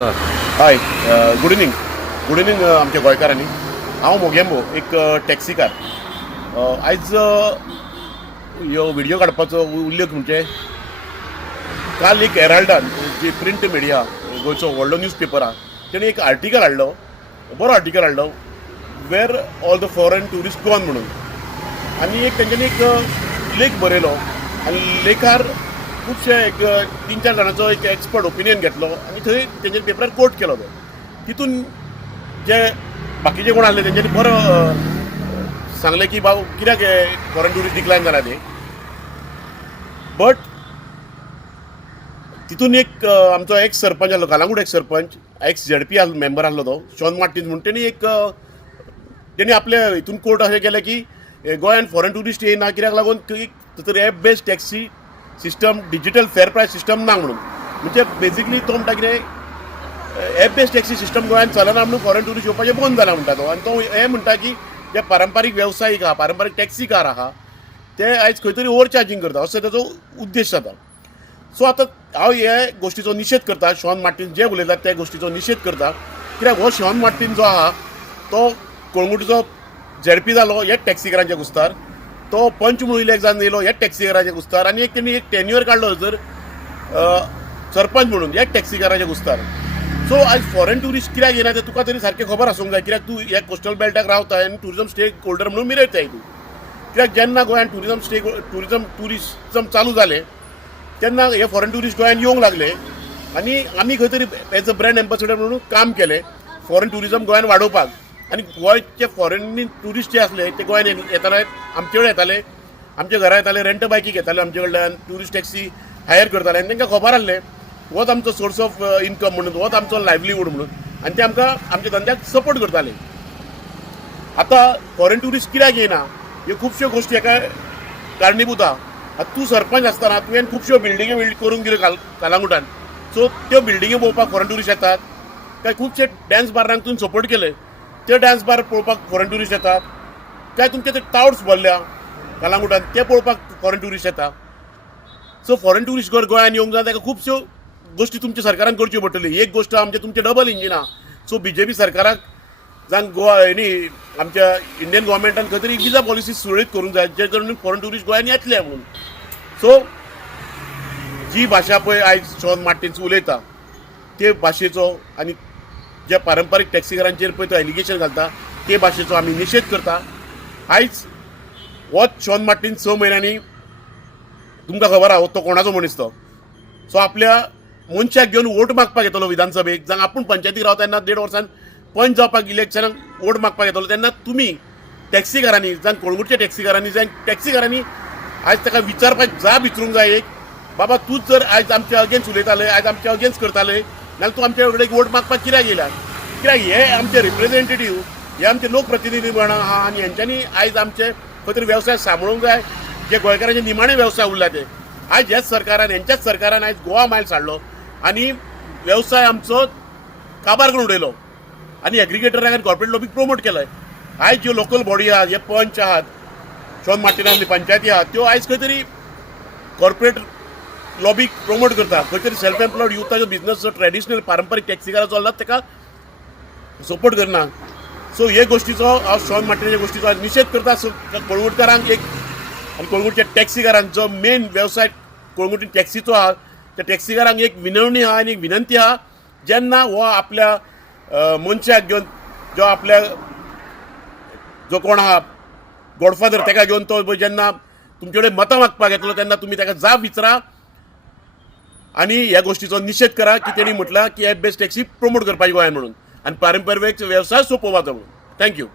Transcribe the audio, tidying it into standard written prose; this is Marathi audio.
हाय, गुड इवनिंग आमच्या गोंयकारांनी. हांव मोगेंबो एक टॅक्सीकार. आयज ह्यो व्हिडिओ काडपाचो उल्लेख म्हणजे काल एक हेराल्डान जी प्रिंट मिडिया गोंयचो व्हडलो न्यूज पेपर आहा तेणी एक आर्टिकल हाडलो, बरो आर्टिकल हाडलो, where all the foreign tourist gone म्हणून. आनी एक तेंच्यांनी एक लेख बरयलो आनी लेखार खुबशे एक 3-4 जाणांचो एक एक्सपर्ट ओपिनियन घेतलो आनी थंय तेंच्या पेपरार कोट केलो तो. तितून जे बाकीचे कोण आसले तेंच्यांनी बरो सांगलें की बाबा कित्याक फॉरेन ट्युरिस्ट डिक्लायन जाला ते. बट तितून एक आमचो एक्स सरपंच आसलो, Calangute x sarpanch, x ZP member आसलो तो शॉन मार्टिन्स म्हणून. तेणी आपल्या हितून कोर्ट अशें केलें की गोंयान फॉरेन ट्युरिस्ट येयना कित्याक लागून थंय app based taxi system, digital fair प्रायस सिस्टम ना म्हणून. म्हणजे बेजिकली तो म्हणटा कितें एप बेस्ड टॅक्सी सिस्टम गोंयान चलना म्हणून फॉरेन ट्युरिस्ट येवपाचें बंद जाला म्हणटा तो. आनी तो हें म्हणटा की जे पारंपारीक वेवसायीक आहा, पारंपारीक टॅक्सी कार आहा ते आयज खंय तरी ओव्हर चार्जींग करता असो ताचो उद्देश जाता. सो आतां हांव हे गोश्टीचो निशेध करता. शॉन मार्टिन जे उलयतात त्या गोश्टीचो निशेध करता कित्याक हो शॉन मार्टिन जो आहा तो कळंगुटीचो ZP जालो हेच टॅक्सीकारांच्या कुस्तार, तो पंच म्हणून इलेक्ट जावन येयलो हेच टॅक्सीकारांच्या कुस्तार, आनी तेणी एक टेन्युअर काडलो जर सरपंच म्हणून हेच टॅक्सीकारांच्या कुस्तार. सो आयज फॉरेन ट्युरिस्ट कित्याक येना तें तुका तरी सारकें खबर आसूंक जाय कित्याक तूं ह्या कोस्टल बेल्टाक रावता आनी ट्युरिजम स्टेक होल्डर म्हणून मिरयताय तूं. कित्याक जेन्ना गोंयान ट्युरिजम चालू जालें तेन्ना हे फॉरेन ट्युरिस्ट गोंयान येवंक लागले आनी आमी खंय तरी एज अ ब्रँड एम्बेसेडर म्हणून काम केलें फॉरेन ट्युरिजम गोंयान वाडोवपाक. आनी गोंयचे फॉरेन ट्युरिस्ट जे आसले ते गोंयान येताले, आमचे कडेन येताले, आमच्या घरा येताले, रेंट बायकीक येताले आमचे कडल्यान, ट्युरिस्ट टॅक्सी हायर करताले आनी तांकां खबर आसलें होच आमचो सोर्स ऑफ इनकम म्हणून, होच आमचो लायव्हलीहूड म्हणून, आनी ते आमकां आमच्या धंद्याक सपोर्ट करताले. आतां फॉरेन ट्युरिस्ट कित्याक येना ह्यो खुबश्यो गोश्टी हेका कारणीभूत आहा. आतां तूं सरपंच आसतना तुवें खुबश्यो बिल्डिंगे करून गेल्यो कालांगुटान. सो त्यो बिल्डिंगे पळोवपाक फॉरेन ट्युरिस्ट येतात. काय खुबशे डॅन्स बारांक तुवें सपोर्ट केले, ते डान्स बार पळोवपाक फॉरेन ट्युरिस्ट येतात. काय तुमचे ते टावर्स भरल्या कालांगुटान ते पळोवपाक फॉरेन ट्युरिस्ट येता. सो फॉरेन ट्युरिस्ट गोंयान येवंक जाय ताका खुबश्यो गोश्टी तुमच्या सरकारान करच्यो पडटल्यो. एक गोश्ट आमचे तुमचे डबल इंजीन आहा. सो BJP सरकाराक जावं गोवा हेणी आमच्या इंडियन गोवोरमेंटान खंय तरी विजा पॉलिसी सुरळीत करूंक जाय जे करून फॉरेन ट्युरिस्ट गोंयान येतले म्हणून. सो जी भाशा पळय आयज शॉन मार्टिन्स उलयता ते भाशेचो आनी जे पारंपारीक टॅक्सीकारांचेर पळय तो एलिगेशन घालता ते भाशेचो आमी निशेध करता. आयज होच शॉन मार्टिन 6 म्हयन्यांनी तुमकां खबर आहा तो कोणाचो मनीस तो. सो आपल्या मनशाक घेवन वोट मागपाक येतलो विधानसभेक, जावं आपूण पंचायतीक रावता तेन्ना 1.5 वर्सान पंच जावपाक इलेक्शनाक वोट मागपाक येतलो तेन्ना तुमी टॅक्सीकारांनी जावं कळंगुटच्या टॅक्सीकारांनी जावं टॅक्सीकारांनी आयज ताका विचारपाक जाप विचारूंक जाय एक बाबा तूंच जर आयज आमच्या अगेन्स्ट उलयताले, आयज आमच्या अगेन्स्ट करताले नाल्यार तूं आमच्या कडेन वोट मागपाक कित्याक येयला. कित्याक हे आमचे रिप्रेझेंटेटीव, हे आमचे लोकप्रतिनिधी म्हण आहा आनी हेंच्यांनी आयज आमचे खंय तरी वेवसाय सांबाळूंक जाय. जे गोंयकारांचे निमाणे वेवसाय उरला ते आयज ह्याच सरकारान, हेंच्याच सरकारान आयज गोवा मायल्स हाडलो आनी वेवसाय आमचो काबार करून उडयलो आनी एग्रिगेटराक आनी कॉर्पोरेट लॉबीक प्रमोट केलाय. आयज ज्यो लोकल बॉडी आहात, हे पंच आहात, शॉन मार्टिनांतली पंचायती आहात, त्यो आयज खंय तरी कॉर्पोरेट लॉबीक प्रमोट करता. खंय तरी सेल्फ एम्प्लॉयड युथाचो बिझनस जो ट्रेडिशनल पारंपारीक टॅक्सीकारां चल्ला ताका सपोर्ट करना. सो हे गोश्टीचो हांव शॉन मार्टिनाच्या गोश्टीचो निशेध करता. सो कळंगुटकारांक एक आनी कळंगुटच्या टॅक्सीकारांक जो मेन वेवसाय कळंगुटी टॅक्सीचो आहा त्या टॅक्सीकारांक एक विनवणी आहा आनी एक विनंती आहा जेन्ना हो आपल्या मनशाक घेवन जो आपल्या जो कोण आहा गॉडफादर ताका घेवन तो जेन्ना तुमचे कडेन मतां मागपाक येतलो तेन्ना तुमी ताका जाप विचारा आनी ह्या गोश्टीचो निशेध करा की तेणी म्हटलां की एप बेस्ड टॅक्सी प्रमोट करपाची गोंयान म्हणून आनी पारंपारीक वेवसाय सोंपोवपाचो म्हणून. थँक्यू.